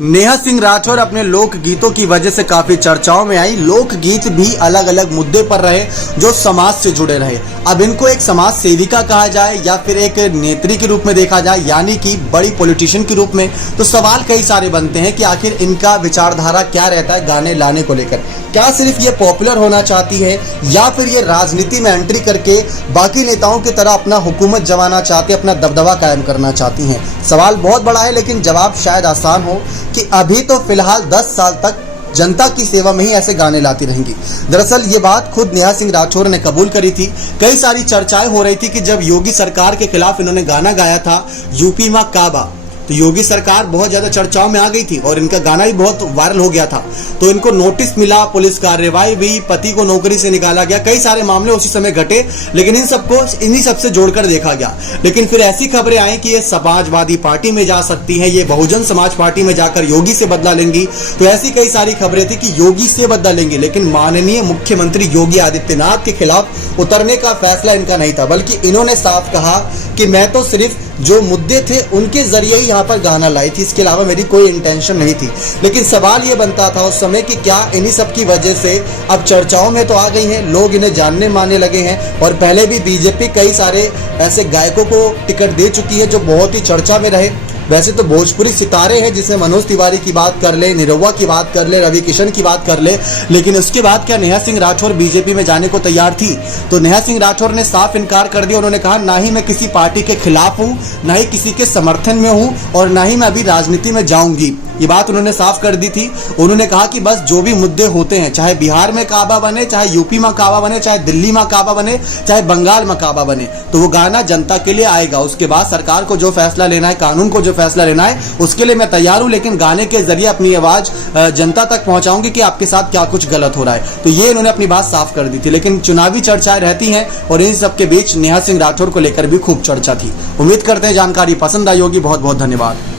नेहा सिंह राठौर अपने लोकगीतों की वजह से काफी चर्चाओं में आई। लोकगीत भी अलग अलग मुद्दे पर रहे जो समाज से जुड़े रहे। अब इनको एक समाज सेविका कहा जाए या फिर एक नेत्री के रूप में देखा जाए, यानी कि बड़ी पॉलिटिशियन के रूप में, तो सवाल कई सारे बनते हैं कि आखिर इनका विचारधारा क्या रहता है गाने लाने को लेकर। क्या सिर्फ ये पॉपुलर होना चाहती है या फिर ये राजनीति में एंट्री करके बाकी नेताओं की तरह अपना हुकूमत जमाना चाहती है, अपना दबदबा कायम करना चाहती हैं। सवाल बहुत बड़ा है, लेकिन जवाब शायद आसान हो कि अभी तो फिलहाल 10 साल तक जनता की सेवा में ही ऐसे गाने लाती रहेंगी। दरअसल ये बात खुद नेहा सिंह राठौर ने कबूल करी थी। कई सारी चर्चाएं हो रही थी कि जब योगी सरकार के खिलाफ इन्होंने गाना गाया था यूपी में काबा, तो योगी सरकार बहुत ज्यादा चर्चाओं में आ गई थी और इनका गाना भी बहुत वायरल हो गया था। तो इनको नोटिस मिला, पुलिस कार्रवाई हुई, पति को नौकरी से निकाला गया, कई सारे मामले उसी समय घटे, लेकिन इन्हीं सबसे जोड़कर देखा गया। लेकिन फिर ऐसी खबरें आई कि ये समाजवादी पार्टी में जा सकती हैं, ये बहुजन समाज पार्टी में जाकर योगी से बदला लेंगी। तो ऐसी कई सारी खबरें थी कि योगी से बदला लेंगे, लेकिन माननीय मुख्यमंत्री योगी आदित्यनाथ के खिलाफ उतरने का फैसला इनका नहीं था, बल्कि इन्होंने साफ कहा कि मैं तो सिर्फ जो मुद्दे थे उनके जरिए ही यहाँ पर गाना लाई थी, इसके अलावा मेरी कोई इंटेंशन नहीं थी। लेकिन सवाल ये बनता था उस समय कि क्या इन्हीं सब की वजह से अब चर्चाओं में तो आ गई हैं, लोग इन्हें जानने मानने लगे हैं। और पहले भी बीजेपी कई सारे ऐसे गायकों को टिकट दे चुकी है जो बहुत ही चर्चा में रहे। वैसे तो भोजपुरी सितारे हैं, जिसमें मनोज तिवारी की बात कर ले, निरहुआ की बात कर ले, रवि किशन की बात कर ले, लेकिन उसके बाद क्या नेहा सिंह राठौर बीजेपी में जाने को तैयार थी? तो नेहा सिंह राठौर ने साफ इनकार कर दिया। उन्होंने कहा ना ही मैं किसी पार्टी के खिलाफ हूं, ना ही किसी के समर्थन में हूं, और ना ही मैं अभी राजनीति में जाऊंगी। ये बात उन्होंने साफ कर दी थी। उन्होंने कहा कि बस जो भी मुद्दे होते हैं, चाहे बिहार में काबा बने, चाहे यूपी में काबा बने, चाहे दिल्ली में काबा बने, चाहे बंगाल में काबा बने, तो वो गाना जनता के लिए आएगा। उसके बाद सरकार को जो फैसला लेना है, कानून को जो फैसला लेना है, उसके लिए मैं तैयार हूं, लेकिन गाने के जरिए अपनी आवाज जनता तक पहुंचाऊंगी कि आपके साथ क्या कुछ गलत हो रहा है। तो ये इन्होंने अपनी बात साफ कर दी थी। लेकिन चुनावी चर्चाएं रहती हैं और इन सबके बीच नेहा सिंह राठौर को लेकर भी खूब चर्चा थी। उम्मीद करते हैं जानकारी पसंद आई होगी। बहुत बहुत धन्यवाद।